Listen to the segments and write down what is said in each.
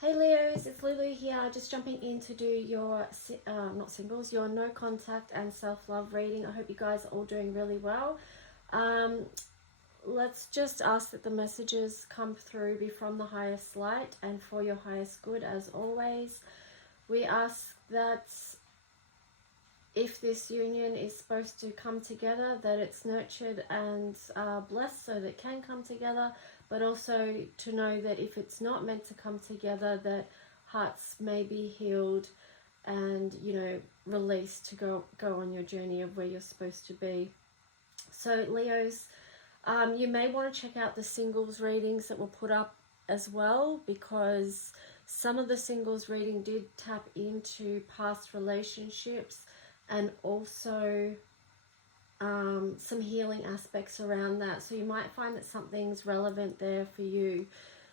Hey Leos, it's Lulu here, just jumping in to do your, not singles, your no contact and self-love reading. I hope you guys are all doing really well. Let's just ask that the messages come through be from the highest light and for your highest good as always. We ask that if this union is supposed to come together, that it's nurtured and blessed so that it can come together, but also to know that if it's not meant to come together, that hearts may be healed and, you know, released to go on your journey of where you're supposed to be. So Leos, you may want to check out the singles readings that were put up as well, because some of the singles reading did tap into past relationships and also some healing aspects around that. So you might find that something's relevant there for you.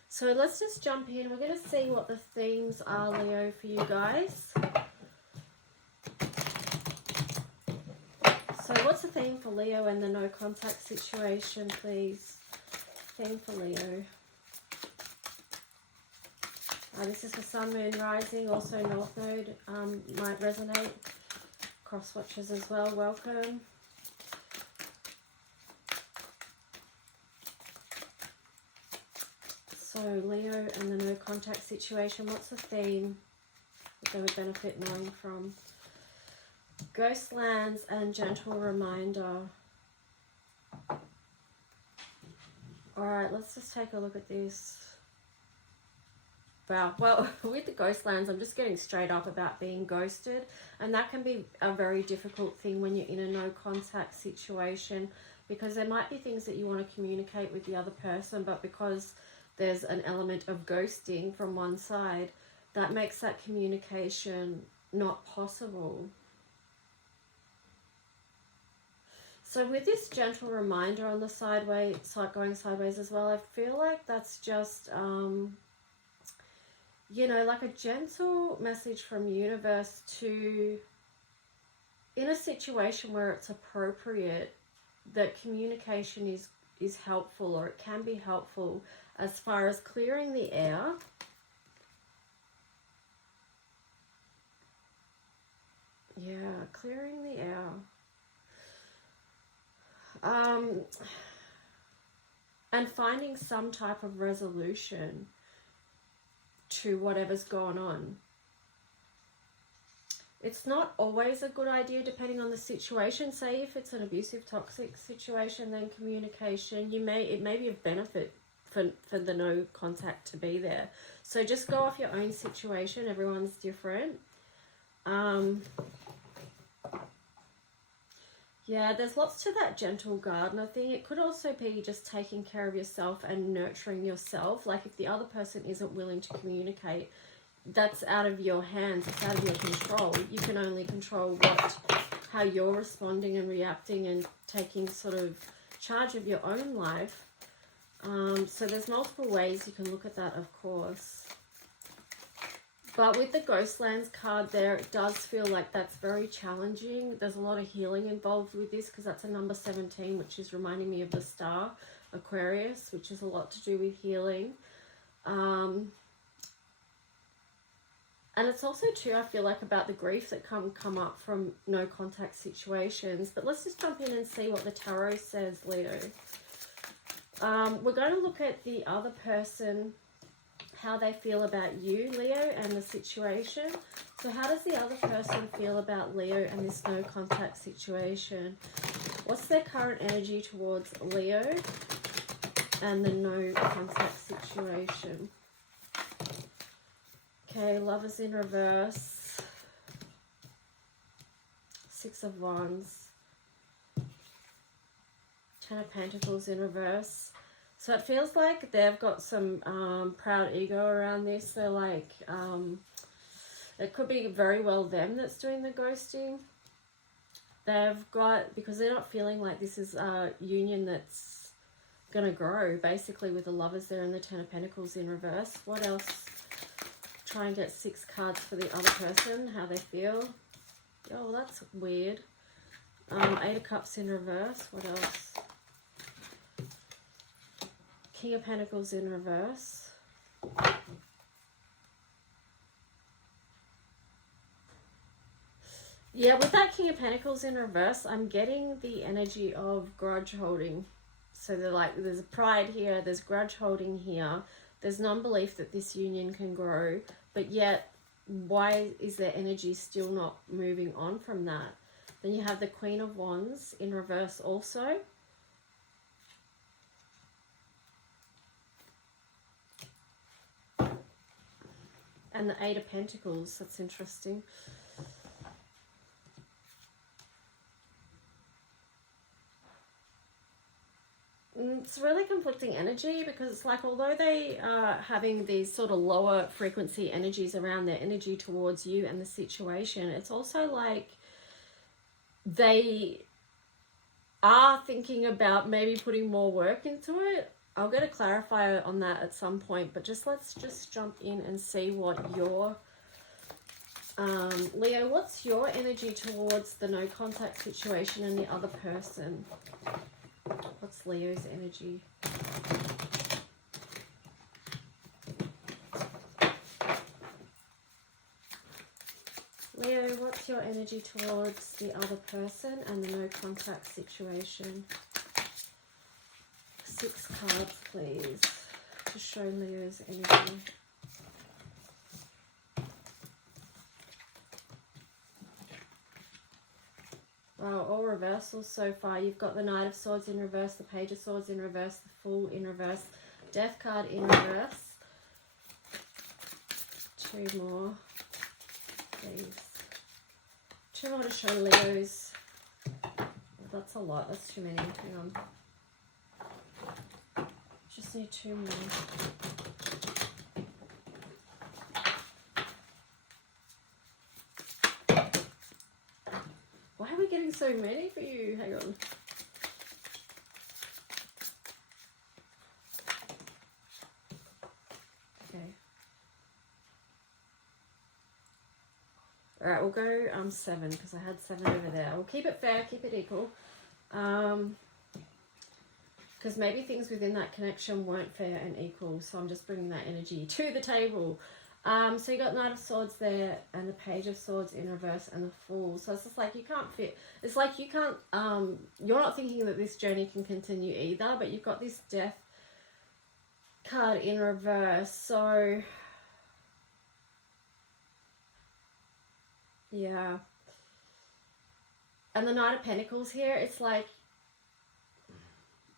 So let's just jump in. We're going to see what the themes are, Leo, for you guys. So what's the theme for Leo and the no contact situation, please? Theme for Leo. This is for Sun, Moon, Rising, also North Node might resonate. Cross watchers as well, welcome. So Leo and the no contact situation, what's the theme that they would benefit knowing from? Ghostlands and gentle reminder. Alright, let's just take a look at this. Wow, well, with the Ghostlands, I'm just getting straight up about being ghosted, and that can be a very difficult thing when you're in a no contact situation, because there might be things that you want to communicate with the other person, but because there's an element of ghosting from one side, that makes that communication not possible. So with this gentle reminder on the going sideways as well, I feel like that's just you know, like a gentle message from universe to, in a situation where it's appropriate, that communication is helpful, or it can be helpful as far as clearing the air. Yeah, clearing the air. And finding some type of resolution to whatever's gone on. It's not always a good idea depending on the situation. Say if it's an abusive, toxic situation, then communication, it may be of benefit for the no contact to be there. So just go off your own situation. Everyone's different. Yeah, there's lots to that gentle gardener thing. It could also be just taking care of yourself and nurturing yourself. Like if the other person isn't willing to communicate, that's out of your hands. It's out of your control. You can only control how you're responding and reacting and taking sort of charge of your own life. So there's multiple ways you can look at that, of course. But with the Ghostlands card there, it does feel like that's very challenging. There's a lot of healing involved with this, because that's a number 17, which is reminding me of the star, Aquarius, which is a lot to do with healing. And it's also too, I feel like, about the grief that come up from no contact situations. But let's just jump in and see what the tarot says, Leo. We're going to look at the other person, how they feel about you, Leo, and the situation. So how does the other person feel about Leo and this no contact situation? What's their current energy towards Leo and the no contact situation? Okay, Lovers in reverse. Six of Wands. Ten of Pentacles in reverse. So it feels like they've got some proud ego around this. They're like, it could be very well them that's doing the ghosting. They've got, because they're not feeling like this is a union that's going to grow, basically, with the Lovers there and the Ten of Pentacles in reverse. What else? Try and get 6 cards for the other person, how they feel. Oh, that's weird. 8 of Cups in reverse. What else? King of Pentacles in reverse. Yeah, with that King of Pentacles in reverse, I'm getting the energy of grudge holding. So they're like, there's pride here, there's grudge holding here, there's non-belief that this union can grow, but yet why is their energy still not moving on from that? Then you have the Queen of Wands in reverse also. And the Eight of Pentacles, that's interesting. It's really conflicting energy because it's like, although they are having these sort of lower frequency energies around their energy towards you and the situation, it's also like they are thinking about maybe putting more work into it. I'll get a clarifier on that at some point, but let's just jump in and see what your Leo, what's your energy towards the no contact situation and the other person? What's Leo's energy? Leo, what's your energy towards the other person and the no contact situation? 6 cards, please, to show Leo's energy. Wow, all reversals so far. You've got the Knight of Swords in reverse, the Page of Swords in reverse, the Fool in reverse, Death card in reverse. 2 more, please. 2 more to show Leo's. Oh, that's a lot. That's too many. Hang on. Just need 2 more. Why are we getting so many for you? Hang on. Okay. Alright, we'll go 7 because I had 7 over there. We'll keep it fair, keep it equal. Because maybe things within that connection weren't fair and equal, so I'm just bringing that energy to the table. So you got Knight of Swords there and the Page of Swords in reverse and the Fool. So it's just like you can't fit. It's like you can't, you're not thinking that this journey can continue either, but you've got this Death card in reverse. So, yeah. And the Knight of Pentacles here, it's like,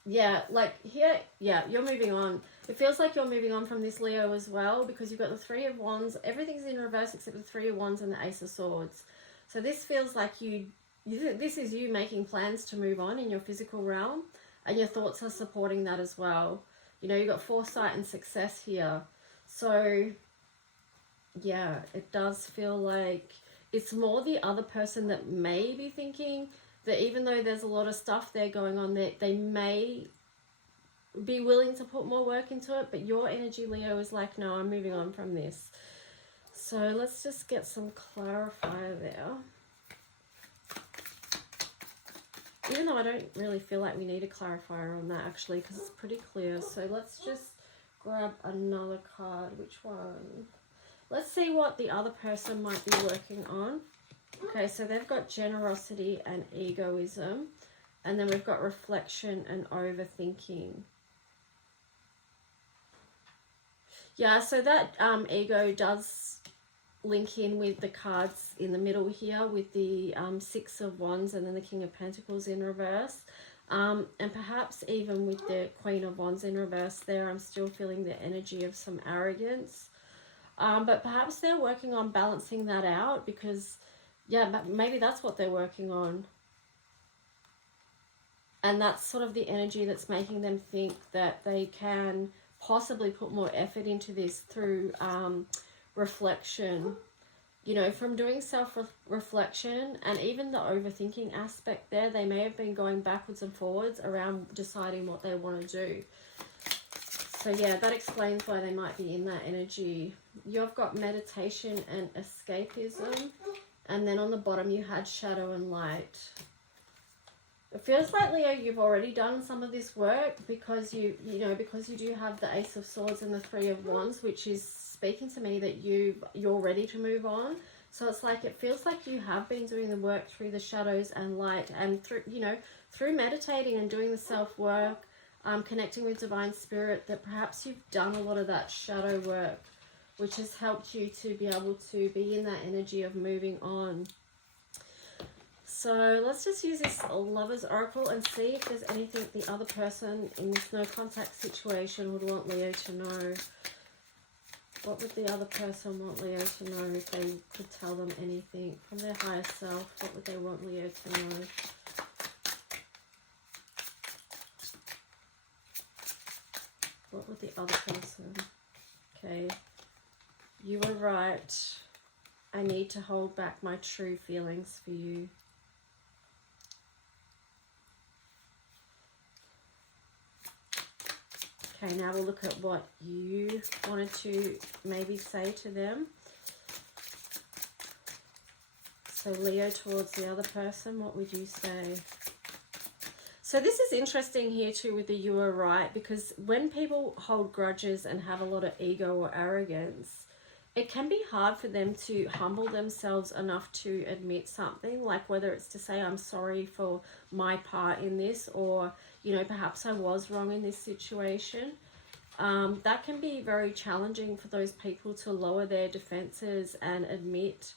yeah, like here, yeah, you're moving on. It feels like you're moving on from this, Leo, as well, because you've got the 3 of Wands. Everything's in reverse except the 3 of Wands and the Ace of Swords. So this feels like this is you making plans to move on in your physical realm, and your thoughts are supporting that as well. You know, you've got foresight and success here. So, yeah, it does feel like it's more the other person that may be thinking that even though there's a lot of stuff there going on, that they may be willing to put more work into it, but your energy, Leo, is like, no, I'm moving on from this. So let's just get some clarifier there. Even though I don't really feel like we need a clarifier on that, actually, because it's pretty clear. So let's just grab another card. Which one? Let's see what the other person might be working on. Okay, so they've got generosity and egoism, and then we've got reflection and overthinking. Yeah, so that ego does link in with the cards in the middle here with the 6 of Wands and then the King of Pentacles in reverse. And perhaps even with the Queen of Wands in reverse there, I'm still feeling the energy of some arrogance. But perhaps they're working on balancing that out because, yeah, maybe that's what they're working on. And that's sort of the energy that's making them think that they can possibly put more effort into this through reflection. You know, from doing self-reflection and even the overthinking aspect there, they may have been going backwards and forwards around deciding what they want to do. So yeah, that explains why they might be in that energy. You've got meditation and escapism. And then on the bottom you had shadow and light. It feels like, Leo, you've already done some of this work because you do have the Ace of Swords and the 3 of Wands, which is speaking to me that you're ready to move on. So it's like, it feels like you have been doing the work through the shadows and light, and through, you know, through meditating and doing the self-work, connecting with divine spirit, that perhaps you've done a lot of that shadow work, which has helped you to be able to be in that energy of moving on. So let's just use this Lover's Oracle and see if there's anything the other person in this no contact situation would want Leo to know. What would the other person want Leo to know if they could tell them anything from their higher self? What would they want Leo to know? What would the other person? Okay. You were right. I need to hold back my true feelings for you. Okay, now we'll look at what you wanted to maybe say to them. So Leo, towards the other person, what would you say? So this is interesting here too with the you were right, because when people hold grudges and have a lot of ego or arrogance, it can be hard for them to humble themselves enough to admit something, like whether it's to say, I'm sorry for my part in this, or, you know, perhaps I was wrong in this situation. That can be very challenging for those people to lower their defenses and admit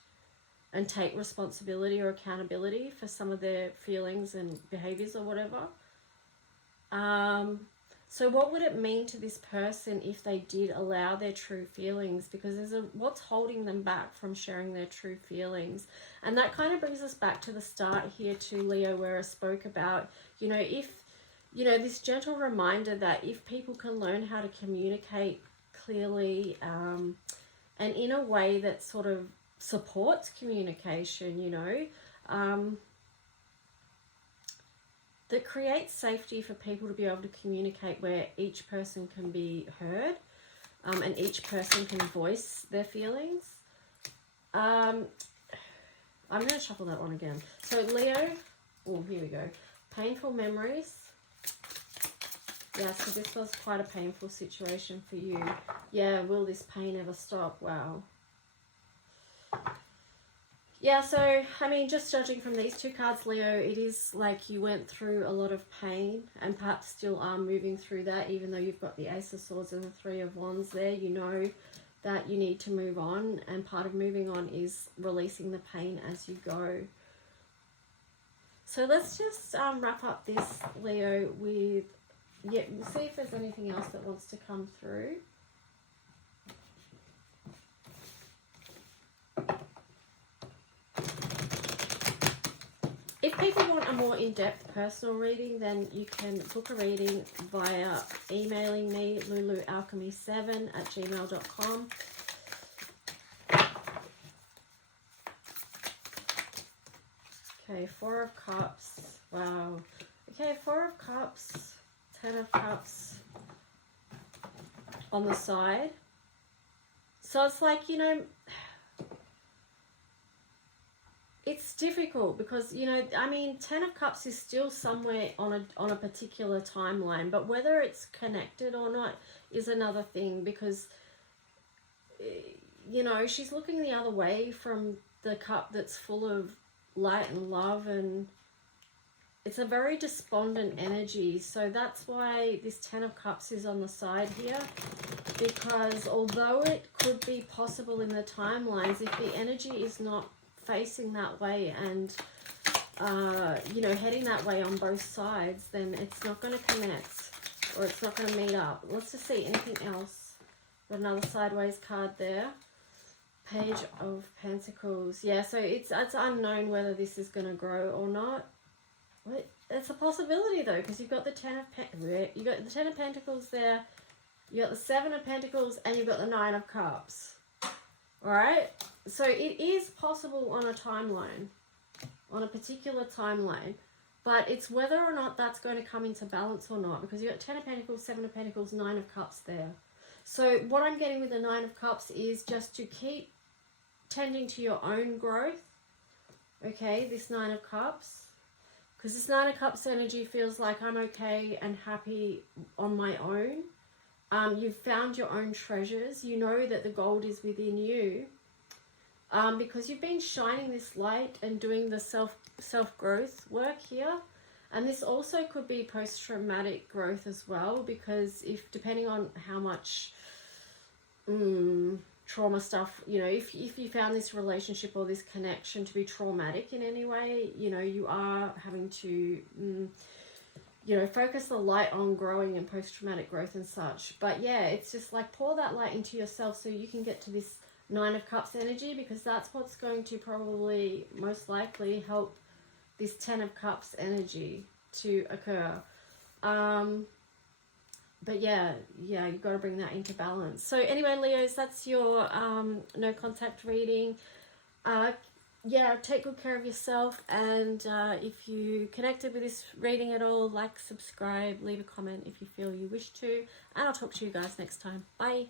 and take responsibility or accountability for some of their feelings and behaviors or whatever. So what would it mean to this person if they did allow their true feelings? Because what's holding them back from sharing their true feelings? And that kind of brings us back to the start here to Leo, where I spoke about, you know, if, you know, this gentle reminder that if people can learn how to communicate clearly and in a way that sort of supports communication, you know, that creates safety for people to be able to communicate, where each person can be heard and each person can voice their feelings. I'm going to shuffle that one again. So Leo, oh, here we go. Painful memories. Yeah, so this was quite a painful situation for you. Yeah, will this pain ever stop? Wow. Yeah, so, I mean, just judging from these two cards, Leo, it is like you went through a lot of pain and perhaps still are moving through that, even though you've got the Ace of Swords and the Three of Wands there. You know that you need to move on, and part of moving on is releasing the pain as you go. So let's just wrap up this, Leo, with, yeah, we'll see if there's anything else that wants to come through. If people want a more in-depth personal reading, then you can book a reading via emailing me, lulualchemy7@gmail.com. Okay, Four of Cups. Wow. Okay, Four of Cups, Ten of Cups on the side. So it's like, you know, it's difficult because, you know, I mean, Ten of Cups is still somewhere on a particular timeline, but whether it's connected or not is another thing, because, you know, she's looking the other way from the cup that's full of light and love, and it's a very despondent energy. So that's why this Ten of Cups is on the side here, because although it could be possible in the timelines, if the energy is not facing that way and you know, heading that way on both sides, then it's not going to connect, or it's not going to meet up. Let's just see anything else. Got another sideways card there. Page of Pentacles. Yeah, so it's unknown whether this is going to grow or not. It's a possibility though, because you've got the Ten of Pentacles there, you got the Seven of Pentacles, and you've got the Nine of Cups. All right. So it is possible on a timeline, on a particular timeline, but it's whether or not that's going to come into balance or not, because you've got Ten of Pentacles, Seven of Pentacles, Nine of Cups there. So what I'm getting with the Nine of Cups is just to keep tending to your own growth, okay, this Nine of Cups, because this Nine of Cups energy feels like I'm okay and happy on my own. You've found your own treasures. You know that the gold is within you. because you've been shining this light and doing the self-growth work here. And this also could be post-traumatic growth as well, because if, depending on how much trauma stuff, you know, if you found this relationship or this connection to be traumatic in any way, you know, you are having to, you know, focus the light on growing and post-traumatic growth and such. But yeah, it's just like pour that light into yourself so you can get to this Nine of Cups energy, because that's what's going to probably most likely help this Ten of Cups energy to occur. But yeah, you've got to bring that into balance. So anyway, Leos, that's your no contact reading. Yeah, take good care of yourself, and if you connected with this reading at all, like, subscribe, leave a comment if you feel you wish to, and I'll talk to you guys next time. Bye.